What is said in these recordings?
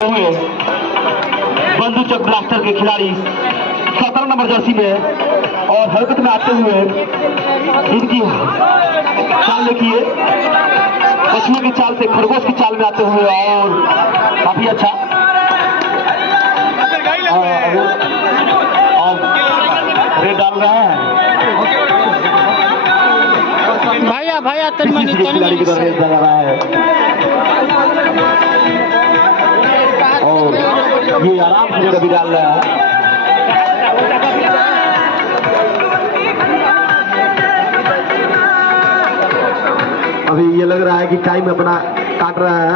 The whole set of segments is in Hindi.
हुए बंदूक ब्लास्टर के खिलाड़ी 17 नंबर जर्सी में और हरकत में आते हुए इनकी चाल देखिए, कछुए की चाल से खरगोश की चाल में आते हुए और काफी अच्छा और रेड डाल रहा है भैया खिलाड़ी की तरफ रेड डाल रहा है और ये आराम से कभी डाल रहा है। अभी ये लग रहा है कि टाइम अपना काट रहा है,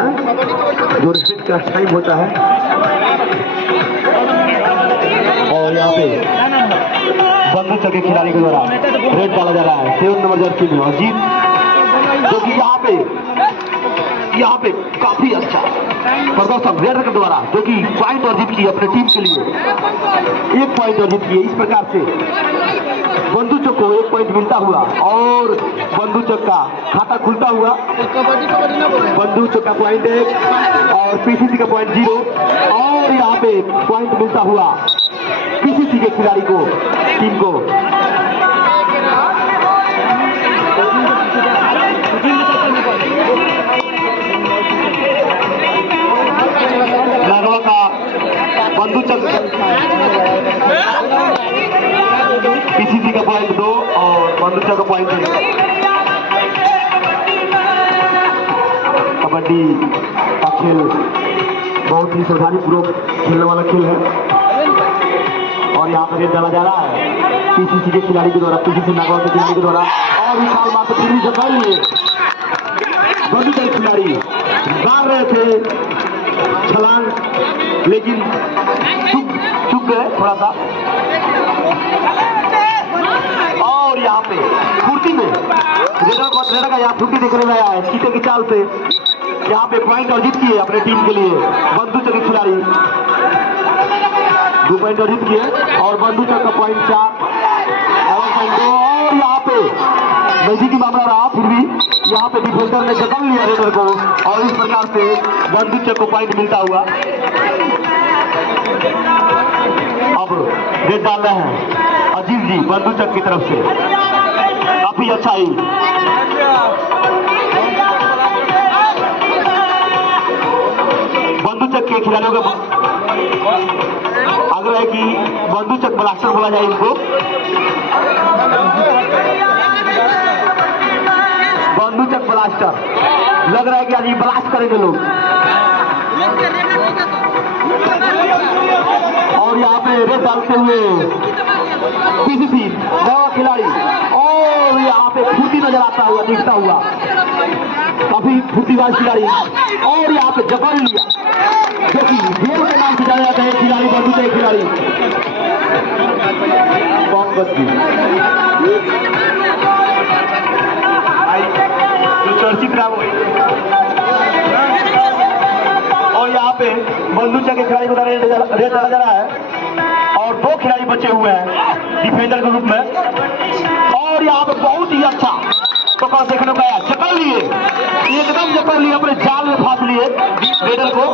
जो रिपीट का टाइम होता है। और यहाँ पे बंदूक के खिलाड़ी के द्वारा रेड डाला जा रहा है 7 नंबर जर्सी में अजीत, जो कि यहाँ पे काफी अच्छा प्रदर्शन रेड के द्वारा, जो कि पॉइंट अर्जित की अपने टीम के लिए 1 पॉइंट अर्जित किए। इस प्रकार से बंदूक को 1 पॉइंट मिलता हुआ और बंदूक का खाता खुलता हुआ। बंदूक का पॉइंट 1 और पीसीसी का पॉइंट 0 और यहाँ पे पॉइंट मिलता हुआ पीसीसी के खिलाड़ी को, टीम को। नागवा का बंदूक पीसीसी का पॉइंट 2 और बंदूक का पॉइंट 1। कबड्डी का खेल बहुत ही सावधानी पूर्वक खेलने वाला खेल है और यहाँ पर रेड डाला जा रहा है पीसीसी के खिलाड़ी के द्वारा, पीसीसी नागवा के खिलाड़ी के द्वारा। और विशाल मात्र पूरी जगह लिए बंदूक के खिलाड़ी मार रहे थे छलांग, लेकिन चुक गए थोड़ा सा। और यहाँ पे फुर्ती में रेडर का यहाँ फुर्ती देखने में आया है, चीते की चाल से यहाँ पे पॉइंट अर्जित किए अपने टीम के लिए। बंदूक के खिलाड़ी 2 पॉइंट अर्जित किए और बंदूक का पॉइंट 4 और यहाँ पे नजदीकी मामला रहा, फिर भी यहाँ पे डिफेंडर ने जकड़ लिया रेडर को और इस प्रकार से बंदूक को पॉइंट मिलता हुआ। अब रेड डाल रहे हैं अजीत जी बंदूक की तरफ से, काफी अच्छा ही। बंदूक के खिलाड़ियों का आग्रह है कि बंदूक ब्लास्टर बोला जाए इनको। बंदूक ब्लास्टर लग रहा है कि आज ये ब्लास्ट करेंगे लोग। और यहाँ पे रेड डालते हुए पीसीसी नवा खिलाड़ी और यहाँ पे फुर्ती नजर आता हुआ, दिखता हुआ काफी फुर्तीबाज खिलाड़ी और यहाँ पे जकड़ लिया, जो कि गेम के नाम से जाने जाते हैं खिलाड़ी। बंदूक के खिलाड़ी और यहाँ पे बंदूक के खिलाड़ी को रेड डाला जा रहा है और 2 खिलाड़ी बचे हुए हैं डिफेंडर के रूप में। और यहाँ पे बहुत ही अच्छा पकड़ देखने को आया, जकड़ लिए, एकदम जकड़ लिए, अपने जाल में फांस लिए रेडर को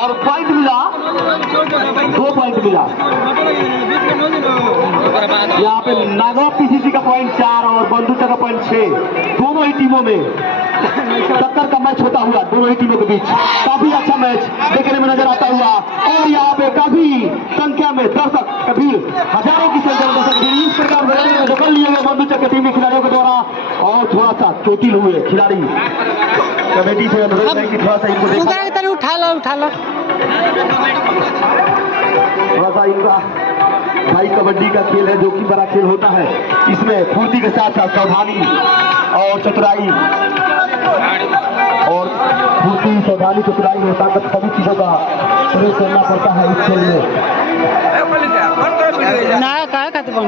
और पॉइंट मिला, 2 पॉइंट मिला। यहाँ पे नागवा पीसीसी का पॉइंट 4 और बंदूक का पॉइंट 6, दोनों ही टीमों में टक्कर का मैच होता हुआ, दोनों ही टीमों के बीच काफी अच्छा मैच देखने में नजर आता हुआ। और यहाँ पे काफी संख्या में दर्शक, कभी हजारों की संख्या में दर्शक इस प्रकार जकड़ लिए गए बंदूक के टीम के खिलाड़ियों के द्वारा और थोड़ा सा चोटिल हुए खिलाड़ी। कमेटी से अनुरोध है कि थोड़ा सा इनको उठा लो थोड़ा सा इनका भाई कबड्डी का खेल है, जो कि बड़ा खेल होता है। इसमें फुर्ती के साथ साथ सावधानी और चतुराई और फुर्ती, सावधानी, चतुराई में ताकत सभी चीजों का प्रयोग करना पड़ता है इस खेल में।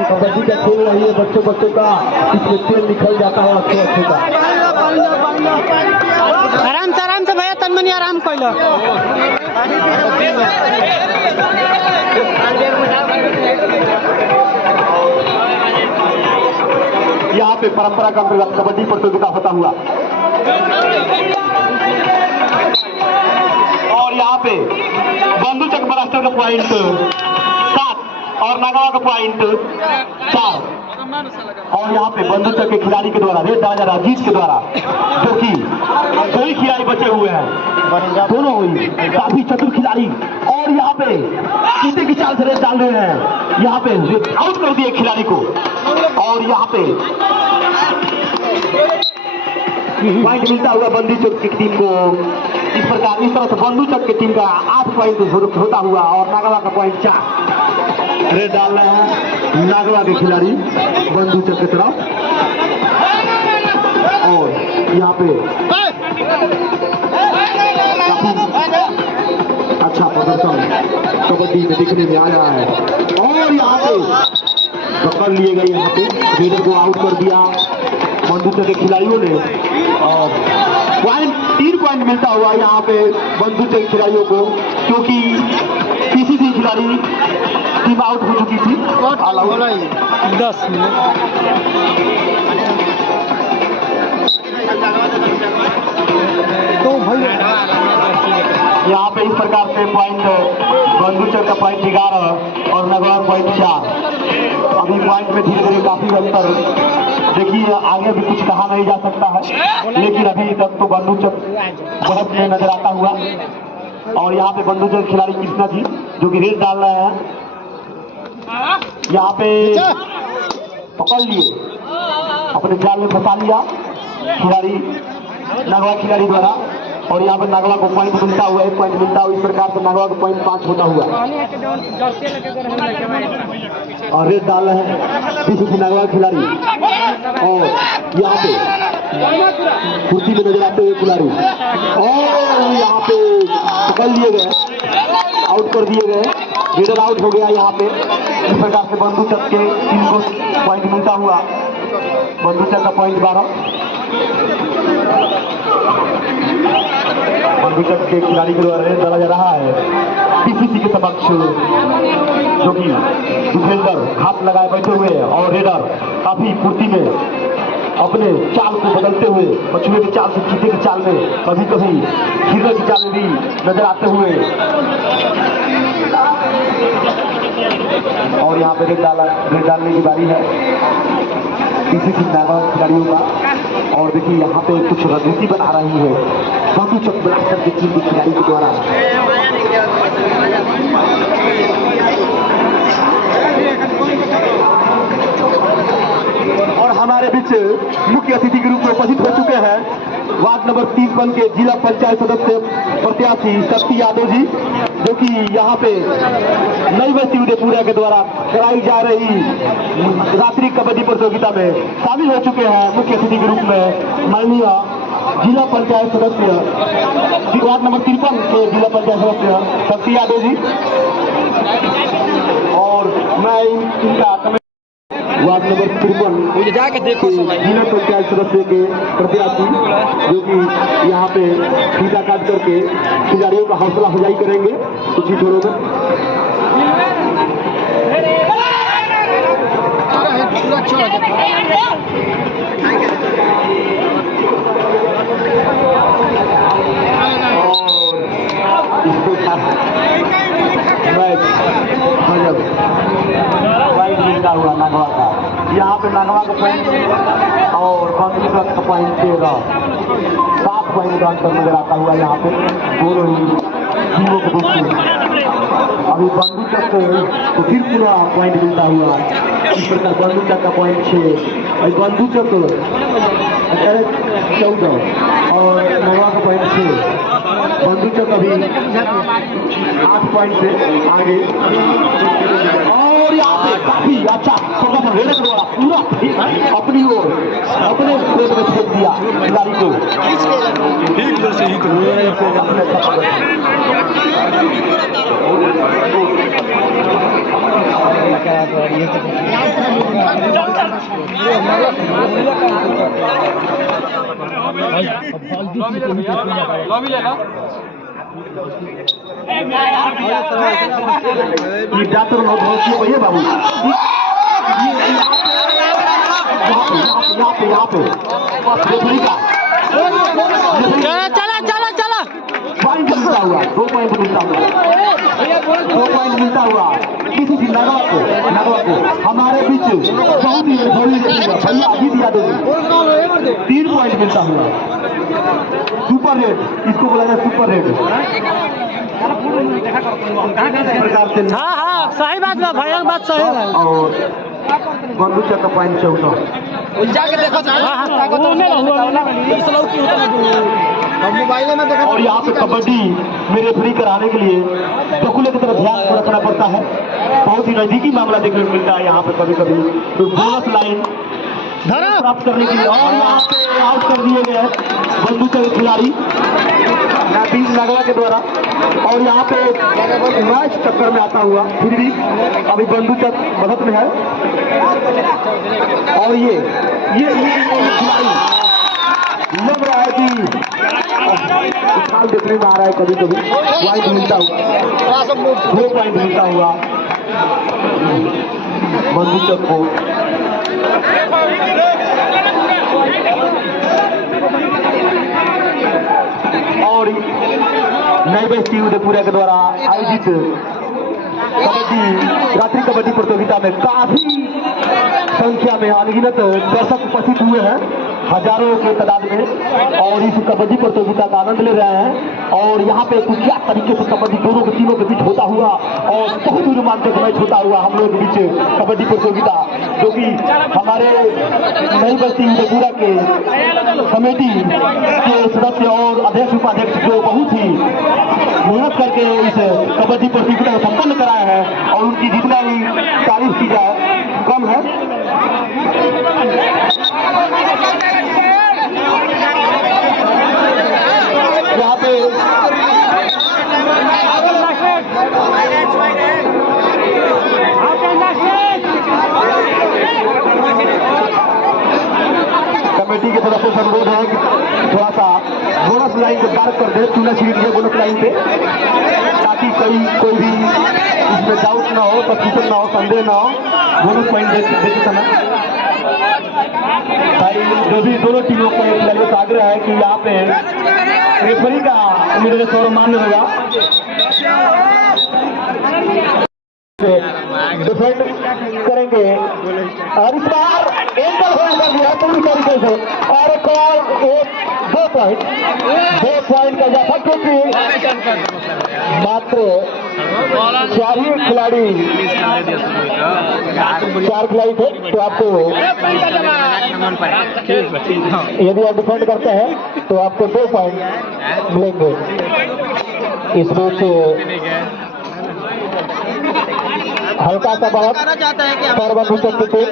कबड्डी का खेल रही है बच्चों का, इसमें तेल निकल जाता है अच्छे का। आराम से भैया तनमनी आराम कर लो। यहाँ पे परंपरा का अंतर्गत कबड्डी प्रतियोगिता होता हुआ और यहाँ पे बंधु चक बरास्टर का पॉइंट 7 और नागवा का पॉइंट 4। और यहाँ पे बंधु चक के खिलाड़ी के द्वारा रेड डाला जा रहा है जीत के द्वारा, जो कि 2 ही खिलाड़ी बचे हुए हैं, दोनों हुई काफी चतुर खिलाड़ी। और यहाँ पे चीते की चाल से रेड डाल रहे हैं, यहाँ पे आउट कर दिए खिलाड़ी को। और यहाँ पे पॉइंट मिलता हुआ बंधु चक की टीम को। इस प्रकार इस तरह से बंधु चक की टीम का 8 पॉइंट होता हुआ और नागवा का पॉइंट 4। रेड डाल रहे हैं नागवा के खिलाड़ी बंधु चक की तरफ। और यहाँ पे काफी अच्छा प्रदर्शन कबड्डी में दिखने में आया है। और यहाँ पे पकड़ लिए गए, यहाँ पे रेडर को आउट कर दिया बंधु चक के खिलाड़ियों ने। और 3 पॉइंट मिलता हुआ यहाँ पे बंधु चक खिलाड़ियों को, क्योंकि पीसीसी खिलाड़ी टीम आउट हो चुकी थी। 10 मिनट। तो भाई यहाँ पे इस प्रकार से पॉइंट बंधु चक का पॉइंट 11 और नगवा पॉइंट 4। अभी पॉइंट में धीरे धीरे काफी अंतर, देखिए आगे भी कुछ कहा नहीं जा सकता है, लेकिन अभी तक तो बंधु चक बढ़त में नजर आता हुआ। और यहाँ पे बंधु चक खिलाड़ी कृष्णा जी जो कि रेड डाल रहे हैं, यहाँ पे पकड़ लिए, अपने जाल में फंसा लिया खिलाड़ी नागवा खिलाड़ी द्वारा। और यहाँ पे नागवा को पॉइंट मिलता हुआ, 1 पॉइंट मिलता हुआ। इस प्रकार से नागवा को पॉइंट 5 होता हुआ। और रेड डाल रहे हैं पीसीसी नागवा खिलाड़ी। और यहाँ पे कुर्सी में नजर आते हुए खिलाड़ी, और यहाँ पे पकड़ लिए गए, आउट कर दिए गए, रेडर आउट हो गया यहाँ पे। इस प्रकार से बंधु चक के टीम को पॉइंट मिलता हुआ, बंधु चक का पॉइंट 12। बंधु चक के खिलाड़ी के द्वारा रेड डाला जा रहा है पीसीसी के समक्ष, जो कि डिफेंडर हाथ लगाए बैठे हुए हैं। और रेडर काफी फुर्ती में अपने चाल को बदलते हुए, बछुए की चाल से चीते की चाल में, कभी कभी हिरने की चाल में भी नजर आते हुए। और यहाँ पे रेड डालने की बारी है पीसीसी नागवा खिलाड़ियों का। और देखिए यहाँ पे कुछ रणनीति बना रही है बंधु चक बरास्टर की टीम के खिलाड़ी के द्वारा। और हमारे बीच मुख्य अतिथि के रूप में उपस्थित हो चुके हैं वार्ड नंबर 53 के जिला पंचायत सदस्य प्रत्याशी शक्ति यादव जी, जो कि यहाँ पे नई बस्ती उदयपुरा के द्वारा कराई जा रही रात्रि कबड्डी प्रतियोगिता में शामिल हो चुके हैं। मुख्य अतिथि के रूप में माननीय जिला पंचायत सदस्य वार्ड नंबर 53 के जिला पंचायत सदस्य शक्ति यादव जी। और मैं इनका वार्ड नंबर 53 जाके देखो जिला पंचायत सदस्य के प्रत्याशी, जो कि यहाँ पे फीता काट करके खिलाड़ियों का हौसला अफजाई करेंगे कुछ ही छोरों में। इसके साथ मैच पॉइंट मिलता हुआ नागवा का। यहाँ पे नागवा का पॉइंट और बंधु चक का पॉइंट 13, 7 पॉइंट का अंतर नजर आता हुआ यहाँ पे दोनों ही टीमों के बीच में। अभी बंधु चक को फिर पूरा पॉइंट मिलता हुआ। इस प्रकार बंधु चक का पॉइंट 6 और बंधु चक 14 और नागवा का पॉइंट 6। बंधु चक अभी 8 पॉइंट से आगे। और यहाँ पे काफी अच्छा रेडर द्वारा पूरा अपनी ओर अपने प्लेट में फेंक दिया खिलाड़ी को। ये जातर भैया बाबू यहाँ पे चला चला चला चला। मिलता हुआ 2 पॉइंट मिलता हुआ 2 पॉइंट मिलता हुआ किसी भी नगवा को हमारे बीच बहुत ही भैया अजीत यादव 3 पॉइंट मिलता हुआ सुपर रेड, इसको बोला जाए सुपर रेड। हाँ हाँ सही बात है भैया, बात सही है। और बंधु चक्र पॉइंट 14 मोबाइल में देखा। और यहाँ पे कबड्डी में रेफरी कराने के लिए बकुले की तरफ ध्यान रखना पड़ता है। बहुत ही नजदीकी मामला देखने को मिलता है यहाँ पे कभी कभी। तो बोनस लाइन प्राप्त करने के लिए और यहाँ पे आउट कर दिए गए बंदूक के खिलाड़ी नबीन नगवा के द्वारा। और यहाँ पे मैच टक्कर में आता हुआ फिर भी अभी बंदूक बढ़त में है। और ये खिलाड़ी लग रहा है कि देखने में आ रहा है कभी कभी पॉइंट मिलता हुआ 2 पॉइंट मिलता हुआ बंदूक को। और नई बस्ती उदयपुरा के द्वारा आयोजित कबड्डी रात्रि कबड्डी प्रतियोगिता में काफी संख्या में अनगिनत दर्शक उपस्थित हुए हैं, हजारों के तादाद में, और इस कबड्डी प्रतियोगिता का आनंद ले रहे हैं। और यहाँ पे कुख्यात तरीके से कबड्डी दोनों के टीमों के बीच होता हुआ और बहुत ही रोमांचक मैच होता हुआ हम लोग के बीच कबड्डी प्रतियोगिता, जो कि हमारे नई बस्ती उदयपुरा के कमेटी के सदस्य और अध्यक्ष उपाध्यक्ष जो बहुत ही मेहनत करके इस कबड्डी प्रतियोगिता को संपन्न कराया है, और उनकी जितना भी तारीफ की जाए कम है। यहाँ पे कमेटी की तरफ से अनुरोध है कि थोड़ा सा बोनस लाइन को पार कर दे, चूना सीट है बोनस लाइन पे, ताकि कोई भी इसमें डाउट ना हो, कंफ्यूजन ना हो, संदेह ना हो। बोनस पॉइंट देते समय भाई जो भी दोनों टीमों को खिलाड़ियों से आग्रह है कि यहाँ पे रेफरी का निर्देश और मान्य होगा। डिफेंड करेंगे और इस बार एंकर होल्ड कर दिया पूरी तरीके से, और कॉल 2 पॉइंट का इजाफा, क्योंकि मात्र 4 ही खिलाड़ी 4 खिलाड़ी थे। तो आपको यदि आप डिफेंड करते हैं तो आपको 2 पॉइंट मिलेंगे। इस बीच हल्का सा बहुत पर बंधु चक्र थे,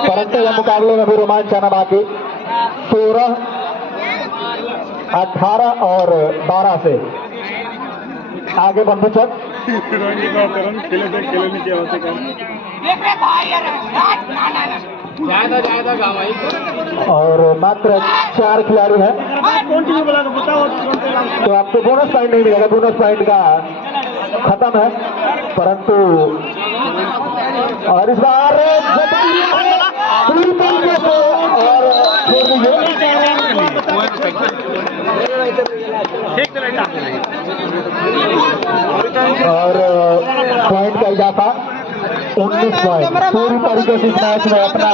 परंतु यह मुकाबले में भी रोमांच आना बाकी। 16, 18 और 12 से आगे बंधु चक्र और मात्र 4 खिलाड़ी हैं। तो आपको बोनस पॉइंट नहीं मिलेगा, बोनस पॉइंट का खत्म है। परंतु और इस बार पूरी तरीके से और छोड़ दीजिए और पॉइंट का इजाफा 19 पॉइंट। पूरी तरीके से इस मैच में अपना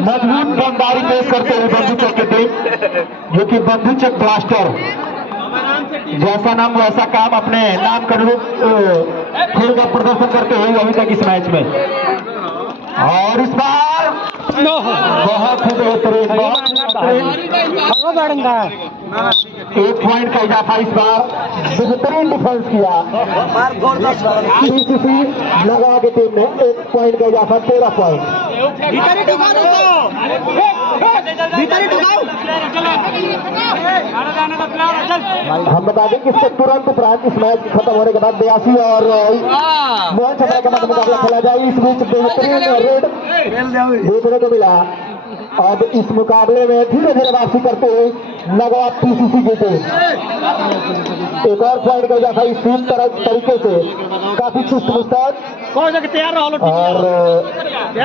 मजबूत बमबारी पेश करते हुए बंधु चक के टीम, जो कि बंधु चक ब्लास्टर, जैसा नाम वैसा काम, अपने नाम के अनुरूप खेल का प्रदर्शन करते हुए अभी तक इस मैच में। और इस बार बहुत ही बेहतरीन 1 पॉइंट का इजाफा इस बार, बेहतरीन डिफेंस किया PCC नगवा की टीम ने। 1 पॉइंट का इजाफा 13 पॉइंट। हम बता दें कि इसके तुरंत उपरांत इस मैच खत्म होने के बाद 82 और मोहन छपरा के मध्य मुकाबला खेला जाए। इस बीच बेहतरीन रेड देखने को मिला। अब इस मुकाबले में धीरे धीरे वापसी करते हुए नगवा PCC की टीम। एक और पॉइंट का इजाफा इस तरीके से काफी चुस्त मुस्तैद। और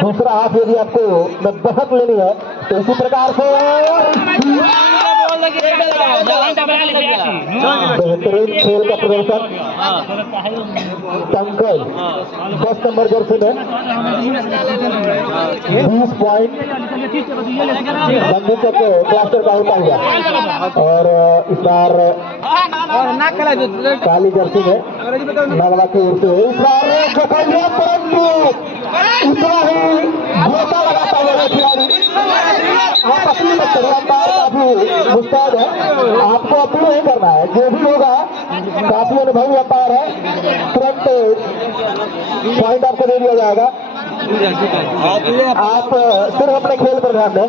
दूसरा हाफ यदि आपको मैं बहुत लेनी है तो इसी प्रकार से बेहतरीन खेल का प्रदर्शन पंकज 10 नंबर जर्सी में 20 पॉइंट बंधु तक क्लास्टर का होता हुआ और इस बार काली जर्सी में नगवा की ओर से इस बार पकड़ लिया परंतु इतना ही धोखा लगाता हुआ खिलाड़ी आप अपनी अंपायर काफी मुस्तैद है, आपको अपील नहीं करना है, जो भी होगा काफी अनुभवी अंपायर है, तुरंत पॉइंट आपको दे दिया जाएगा। आप सिर्फ अपने खेल पर ध्यान दें।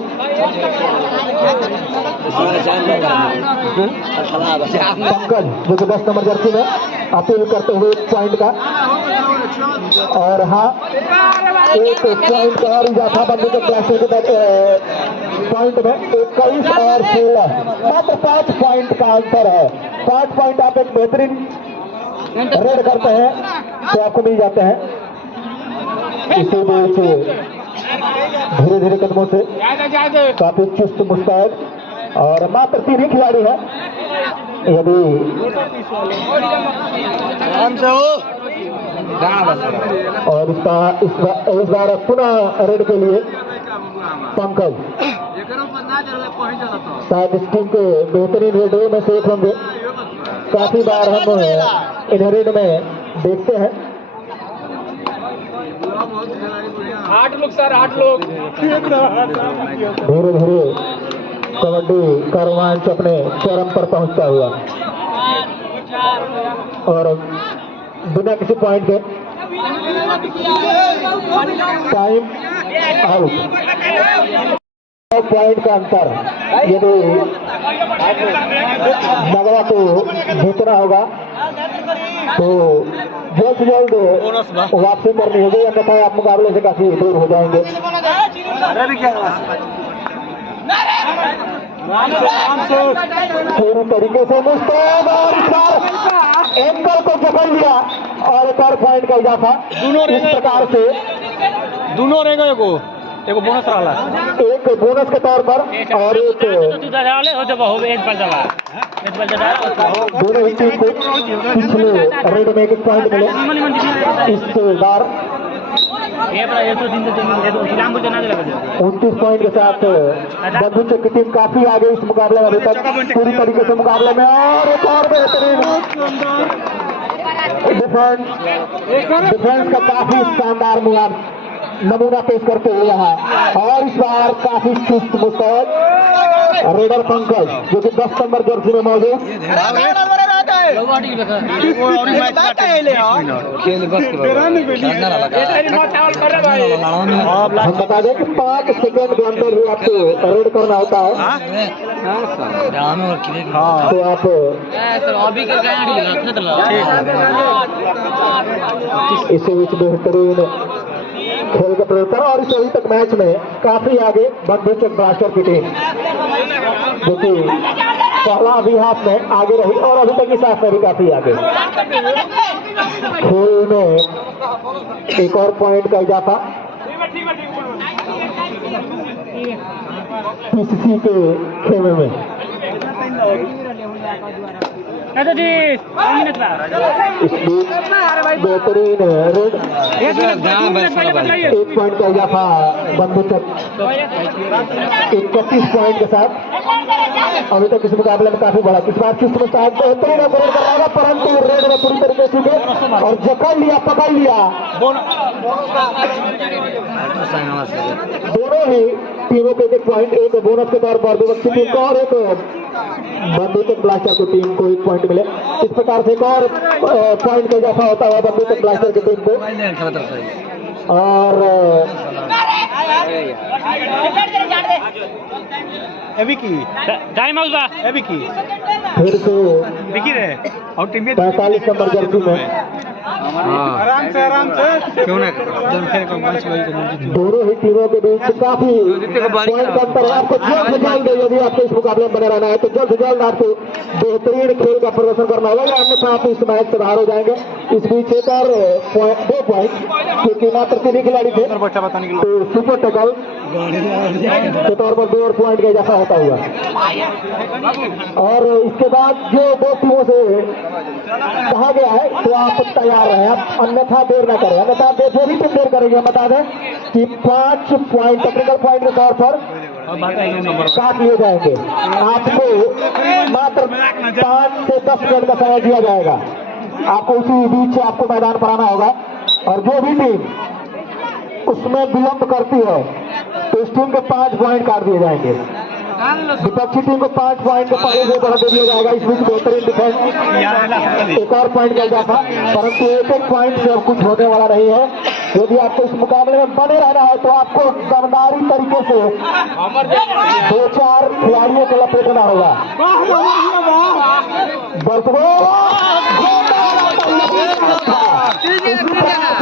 पंकज जो कि 10 नंबर जर्सी में अपील करते हुए पॉइंट का, और हाँ एक पॉइंट का और इजाफा बंदे के क्लासेस के पॉइंट में 21 और 16 मात्र 5 पॉइंट का अंतर है। 5 पॉइंट आप एक बेहतरीन रेड करते हैं तो आपको मिल जाते हैं। इसी बीच धीरे धीरे कदमों से काफी चुस्त मुस्तैद और मात्र 3 ही खिलाड़ी हैं। यदि और इस बार पुनः रेड के लिए पंकज शायद इस टीम के बेहतरीन रेडरों में से एक होंगे। काफी बार हम इन्हें रेड में देखते हैं। 8 लोग सर, 8 लोग। धीरे धीरे कबड्डी का रोमांच अपने चरम पर पहुंचता हुआ और बिना किसी पॉइंट के टाइम आउट। पॉइंट का अंतर यदि नगवा को जीतना होगा तो जल्द से जल्द वापसी करनी होगी, अन्यथा आप मुकाबले से काफी दूर हो जाएंगे। पूरी तरीके से मुस्तैद और एंकल को पकड़ लिया और एक और पॉइंट का इजाफा। इस प्रकार से दोनों रहेगा एगो बोनस रहा, एक बोनस के तौर पर और एक दोनों ही टीम को पिछले रेड में एक पॉइंट मिले। इस बार 29 पॉइंट के साथ बंधु चक की टीम काफी आगे इस मुकाबले में अभी तक पूरी तरीके से मुकाबले में, और एक और बेहतरीन डिफेंस का काफी शानदार नमूना पेश करते हुए यहाँ, और इस बार काफी चुस्त मुस्तैद रेडर पंकज जो कि 10 नंबर जर्सी में मौजूद। हम बता दें कि 5 सेकेंड के अंदर ही आपको रेड करना होता है, तो आप इसी बीच बेहतरीन खेल का प्रदर्शन, और इस अभी तक मैच में काफी आगे बंधु चक ब्लास्टर की टीम जो कि पहला अभी हाथ में आगे रही और अभी तक इस हाथ में भी काफी आगे। खेल में एक और पॉइंट का इजाफा पीसीसी के खेमे में। इस बीच बेहतरीन रेड, 1 पॉइंट का इजाफा बंधु चक 31 पॉइंट के साथ अभी तक इस मुकाबले में काफी बड़ा। इस बार चुस्त में शायद बेहतरीन रेड कर रहा है, परंतु रेड में पूरी तरीके से और जकड़ लिया, पकड़ लिया। दोनों ही टीमों के 1 पॉइंट, एक बोनस के तौर पर विपक्षी टीम को और एक बंधु चक ब्लास्टर की टीम को 1 पॉइंट मिले। इस प्रकार से एक और पॉइंट का इजाफा होता हुआ बंधु चक ब्लास्टर की टीम को। और फिर से 45 नंबर जर्सी में आराम से क्यों ना दोनों ही टीमों के बीच काफी पॉइंट का अंतर है। आपको जल्द से जल्द यदि आपको इस मुकाबले में बने रहना है तो जल्द से जल्द आपको बेहतरीन खेल का प्रदर्शन करना होगा, अन्यथा आप इस मैच से बाहर हो जाएंगे। इस बीच एक और 2 पॉइंट, क्योंकि मात्र 3 ही खिलाड़ी थे, तो सुपर टैकल के तौर पर 2 और पॉइंट का इजाफा होता हुआ। और इसके बाद जो 2 टीमों से कहा गया है तो आप तैयार रहें, आप अन्यथा देर न करें, अन्यथा जो भी टीम देर करेगी हम बता दें कि 5 पॉइंट टेक्निकल पॉइंट के तौर पर काट लिए जाएंगे। आपको मात्र 5 से 10 मिनट का समय दिया जाएगा, आपको उसी बीच से आपको मैदान पर आना होगा। और जो भी टीम उसमें विलंब करती है तो इस टीम के 5 पॉइंट काट दिए जाएंगे, विपक्षी टीम को 5 पॉइंट का पहले से बढ़ा दे दिया जाएगा। इस बीच बेहतरीन डिफेंस, एक और पॉइंट का इजाफा, परंतु एक पॉइंट से अब कुछ होने वाला नहीं है। यदि आपको इस मुकाबले में बने रहना है तो आपको दमदारी तरीके से 2-4 खिलाड़ियों को लपेटना होगा।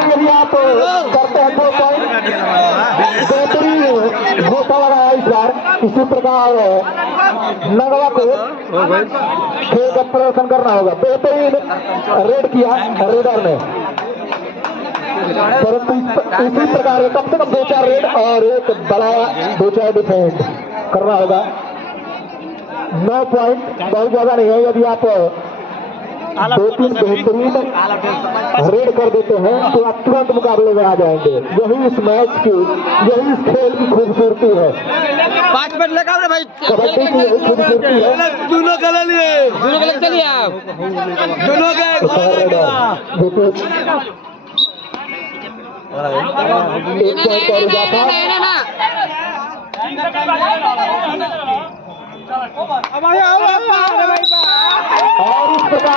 यदि आप करते हैं 2 पॉइंट, बेहतरीन घोषणा लगाया इस बार। इसी प्रकार नगवा को खेल का प्रदर्शन करना होगा। बेहतरीन रेड किया रेडर ने, परंतु इसी प्रकार कम से कम 2-4 रेड और एक बड़ा 2-4 डिफेंड करना होगा। 9 पॉइंट बहुत ज्यादा नहीं है, यदि आप 2-3 बेहतरीन रेड कर देते हैं तो आप तुरंत मुकाबले में आ जाएंगे। यही इस मैच की, यही इस खेल की खूबसूरती है। 5 मिनट लगा रे भाई, कबड्डी की यही खूबसूरती है। दोनों के लिए चलिए आप, दोनों के एक पॉइंट का इजाफा और इस प्रकार